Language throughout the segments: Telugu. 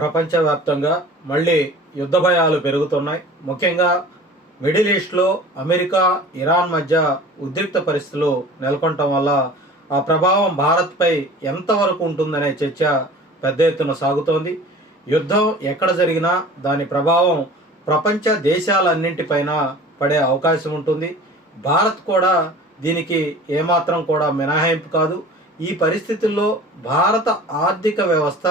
ప్రపంచవ్యాప్తంగా మళ్ళీ యుద్ధ భయాలు పెరుగుతున్నాయి. ముఖ్యంగా మిడిల్ ఈస్ట్లో అమెరికా, ఇరాన్ మధ్య ఉద్రిక్త పరిస్థితులు నెలకొనటం వల్ల ఆ ప్రభావం భారత్పై ఎంతవరకు ఉంటుందనే చర్చ పెద్ద ఎత్తున సాగుతోంది. యుద్ధం ఎక్కడ జరిగినా దాని ప్రభావం ప్రపంచ దేశాలన్నింటిపైన పడే అవకాశం ఉంటుంది. భారత్ కూడా దీనికి ఏమాత్రం కూడా మినహాయింపు కాదు. ఈ పరిస్థితుల్లో భారత ఆర్థిక వ్యవస్థ,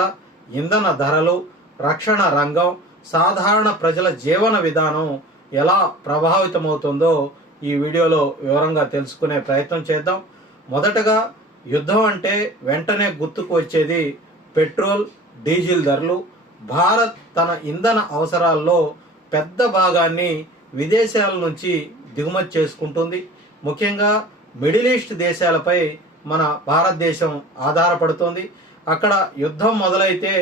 ఇంధన ధరలు, రక్షణ రంగం, సాధారణ ప్రజల జీవన విధానం ఎలా ప్రభావితమవుతుందో ఈ వీడియోలో వివరంగా తెలుసుకునే ప్రయత్నం చేద్దాం. మొదటగా యుద్ధం అంటే వెంటనే గుర్తుకు వచ్చేది పెట్రోల్, డీజిల్ ధరలు. భారత్ తన ఇంధన అవసరాల్లో పెద్ద భాగాన్ని విదేశాల నుంచి దిగుమతి చేసుకుంటుంది. ముఖ్యంగా మిడిల్ ఈస్ట్ దేశాలపై మన భారతదేశం ఆధారపడుతుంది. అక్కడ యుద్ధం మొదలైతే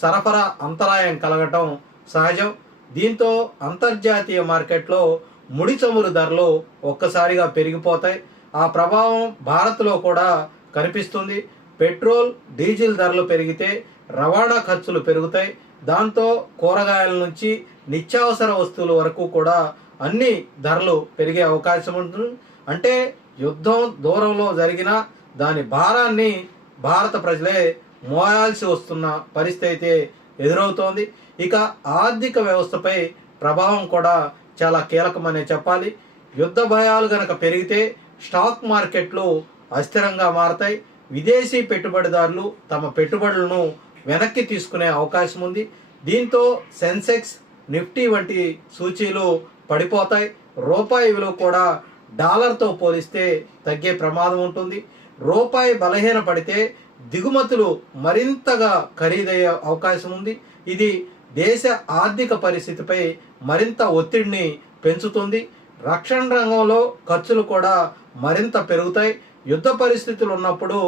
సరఫరా అంతరాయం కలగటం సహజం. దీంతో అంతర్జాతీయ మార్కెట్లో ముడి చమురు ధరలు ఒక్కసారిగా పెరిగిపోతాయి. ఆ ప్రభావం భారత్లో కూడా కనిపిస్తుంది. పెట్రోల్, డీజిల్ ధరలు పెరిగితే రవాణా ఖర్చులు పెరుగుతాయి. దాంతో కూరగాయల నుంచి నిత్యావసర వస్తువుల వరకు కూడా అన్ని ధరలు పెరిగే అవకాశం ఉంటుంది. అంటే యుద్ధం దూరంలో జరిగినా దాని భారాన్ని భారత ప్రజలే మోయాల్సి వస్తున్న పరిస్థితి అయితే ఎదురవుతోంది. ఇక ఆర్థిక వ్యవస్థపై ప్రభావం కూడా చాలా కీలకమనే చెప్పాలి. యుద్ధ భయాలు గనక పెరిగితే స్టాక్ మార్కెట్లు అస్థిరంగా మారతాయి. విదేశీ పెట్టుబడిదారులు తమ పెట్టుబడులను వెనక్కి తీసుకునే అవకాశం ఉంది. దీంతో సెన్సెక్స్, నిఫ్టీ వంటి సూచీలు పడిపోతాయి. రూపాయి విలువ కూడా డాలర్తో పోలిస్తే తగ్గే ప్రమాదం ఉంటుంది. రూపాయి బలహీనపడితే దిగుమతులు మరింతగా ఖరీదయ్యే అవకాశం ఉంది. ఇది దేశ ఆర్థిక పరిస్థితిపై మరింత ఒత్తిడిని పెంచుతుంది. రక్షణ రంగంలో ఖర్చులు కూడా మరింత పెరుగుతాయి. యుద్ధ పరిస్థితులు ఉన్నప్పుడు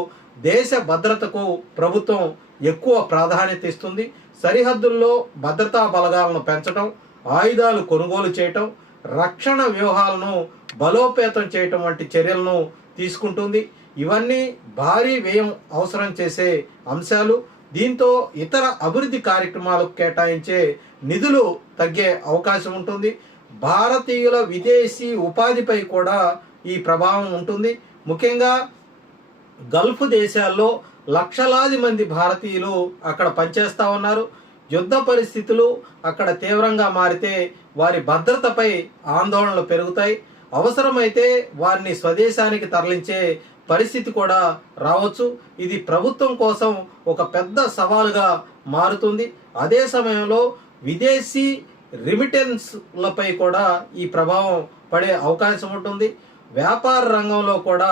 దేశ భద్రతకు ప్రభుత్వం ఎక్కువ ప్రాధాన్యత ఇస్తుంది. సరిహద్దుల్లో భద్రతా బలగాలను పెంచడం, ఆయుధాలు కొనుగోలు చేయటం, రక్షణ వ్యూహాలను బలోపేతం చేయటం వంటి చర్యలను తీసుకుంటుంది. ఇవన్నీ భారీ వ్యయం అవసరం చేసే అంశాలు. దీంతో ఇతర అభివృద్ధి కార్యక్రమాలకు కేటాయించే నిధులు తగ్గే అవకాశం ఉంటుంది. భారతీయుల విదేశీ ఉపాధిపై కూడా ఈ ప్రభావం ఉంటుంది. ముఖ్యంగా గల్ఫ్ దేశాల్లో లక్షలాది మంది భారతీయులు అక్కడ పనిచేస్తూ ఉన్నారు. యుద్ధ పరిస్థితులు అక్కడ తీవ్రంగా మారితే వారి భద్రతపై ఆందోళనలు పెరుగుతాయి. అవసరమైతే వారిని స్వదేశానికి తరలించే పరిస్థితి కూడా రావచ్చు. ఇది ప్రభుత్వం కోసం ఒక పెద్ద సవాలుగా మారుతుంది. అదే సమయంలో విదేశీ రిమిటెన్స్లపై కూడా ఈ ప్రభావం పడే అవకాశం ఉంటుంది. వ్యాపార రంగంలో కూడా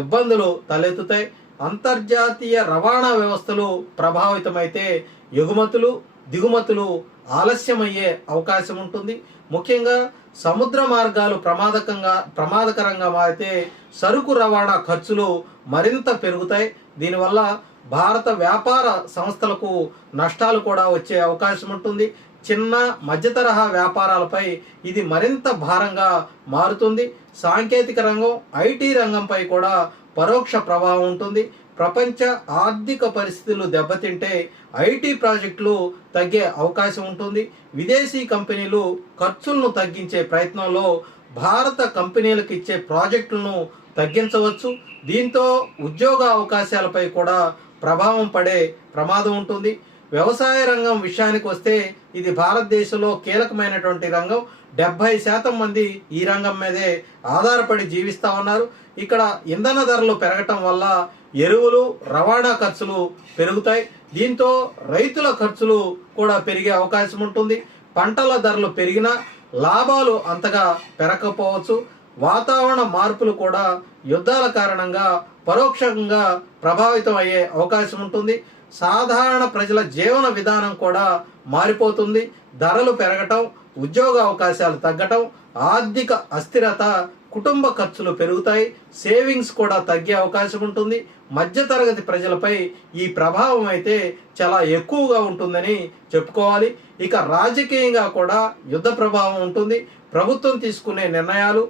ఇబ్బందులు తలెత్తుతాయి. అంతర్జాతీయ రవాణా వ్యవస్థలు ప్రభావితమైతే ఎగుమతులు, దిగుమతులు ఆలస్యమయ్యే అవకాశం ఉంటుంది. ముఖ్యంగా సముద్ర మార్గాలు ప్రమాదకరంగా మారితే సరుకు రవాణా ఖర్చులు మరింత పెరుగుతాయి. దీనివల్ల భారత వ్యాపార సంస్థలకు నష్టాలు కూడా వచ్చే అవకాశం ఉంటుంది. చిన్న మధ్య తరహా వ్యాపారాలపై ఇది మరింత భారంగా మారుతుంది. సాంకేతిక రంగం, ఐటీ రంగంపై కూడా పరోక్ష ప్రభావం ఉంటుంది. ప్రపంచ ఆర్థిక పరిస్థితులు దెబ్బతింటే ఐటీ ప్రాజెక్టులు తగ్గే అవకాశం ఉంటుంది. విదేశీ కంపెనీలు ఖర్చులను తగ్గించే ప్రయత్నంలో భారత కంపెనీలకు ఇచ్చే ప్రాజెక్టులను తగ్గించవచ్చు. దీంతో ఉద్యోగ అవకాశాలపై కూడా ప్రభావం పడే ప్రమాదం ఉంటుంది. వ్యవసాయ రంగం విషయానికి వస్తే ఇది భారతదేశంలో కీలకమైనటువంటి రంగం. 70% మంది ఈ రంగం మీదే ఆధారపడి జీవిస్తూ ఉన్నారు. ఇక్కడ ఇంధన ధరలు పెరగటం వల్ల ఎరువులు, రవాణా ఖర్చులు పెరుగుతాయి. దీంతో రైతుల ఖర్చులు కూడా పెరిగే అవకాశం ఉంటుంది. పంటల ధరలు పెరిగినా లాభాలు అంతగా పెరగకపోవచ్చు. వాతావరణ మార్పులు కూడా యుద్ధాల కారణంగా పరోక్షంగా ప్రభావితం అయ్యే అవకాశం ఉంటుంది. సాధారణ ప్రజల జీవన విధానం కూడా మారిపోతుంది. ధరలు పెరగటం, ఉద్యోగ అవకాశాలు తగ్గటం, ఆర్థిక అస్థిరత, కుటుంబ ఖర్చులు పెరుగుతాయి. సేవింగ్స్ కూడా తగ్గే అవకాశం ఉంటుంది. మధ్యతరగతి ప్రజలపై ఈ ప్రభావం అయితే చాలా ఎక్కువగా ఉంటుందని చెప్పుకోవాలి. ఇక రాజకీయంగా కూడా యుద్ధ ప్రభావం ఉంటుంది. ప్రభుత్వం తీసుకునే నిర్ణయాలు,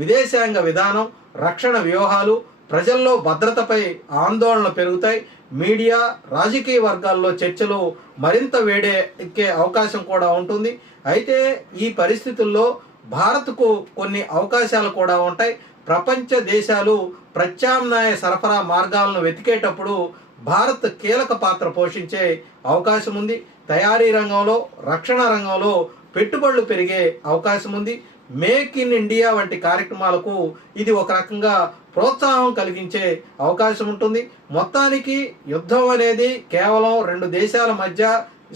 విదేశాంగ విధానం, రక్షణ వ్యూహాలు, ప్రజల్లో భద్రతపై ఆందోళనలు పెరుగుతాయి. మీడియా, రాజకీయ వర్గాల్లో చర్చలు మరింత వేడెక్కే అవకాశం కూడా ఉంటుంది. అయితే ఈ పరిస్థితుల్లో భారత్కు కొన్ని అవకాశాలు కూడా ఉంటాయి. ప్రపంచ దేశాలు ప్రత్యామ్నాయ సరఫరా మార్గాలను వెతికేటప్పుడు భారత్ కీలక పాత్ర పోషించే అవకాశం ఉంది. తయారీ రంగంలో, రక్షణ రంగంలో పెట్టుబడులు పెరిగే అవకాశం ఉంది. మేక్ ఇన్ ఇండియా వంటి కార్యక్రమాలకు ఇది ఒక రకంగా ప్రోత్సాహం కలిగించే అవకాశం ఉంటుంది. మొత్తానికి యుద్ధం అనేది కేవలం రెండు దేశాల మధ్య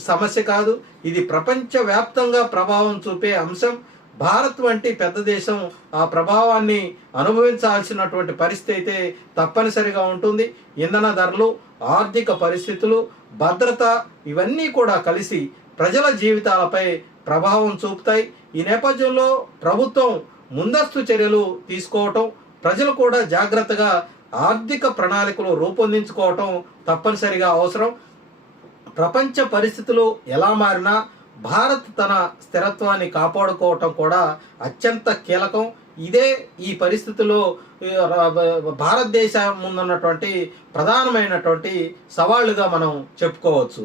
సమస్య కాదు, ఇది ప్రపంచవ్యాప్తంగా ప్రభావం చూపే అంశం. భారత్ వంటి పెద్ద దేశం ఆ ప్రభావాన్ని అనుభవించాల్సినటువంటి పరిస్థితి అయితే తప్పనిసరిగా ఉంటుంది. ఇంధన ధరలు, ఆర్థిక పరిస్థితులు, భద్రత ఇవన్నీ కూడా కలిసి ప్రజల జీవితాలపై ప్రభావం చూపుతాయి. ఈ నేపథ్యంలో ప్రభుత్వం ముందస్తు చర్యలు తీసుకోవటం, ప్రజలు కూడా జాగ్రత్తగా ఆర్థిక ప్రణాళికలు రూపొందించుకోవటం తప్పనిసరిగా అవసరం. ప్రపంచ పరిస్థితులు ఎలా మారినా భారత్ తన స్థిరత్వాన్ని కాపాడుకోవటం కూడా అత్యంత కీలకం. ఇదే ఈ పరిస్థితుల్లో భారతదేశం ముందున్నటువంటి ప్రధానమైనటువంటి సవాళ్లుగా మనం చెప్పుకోవచ్చు.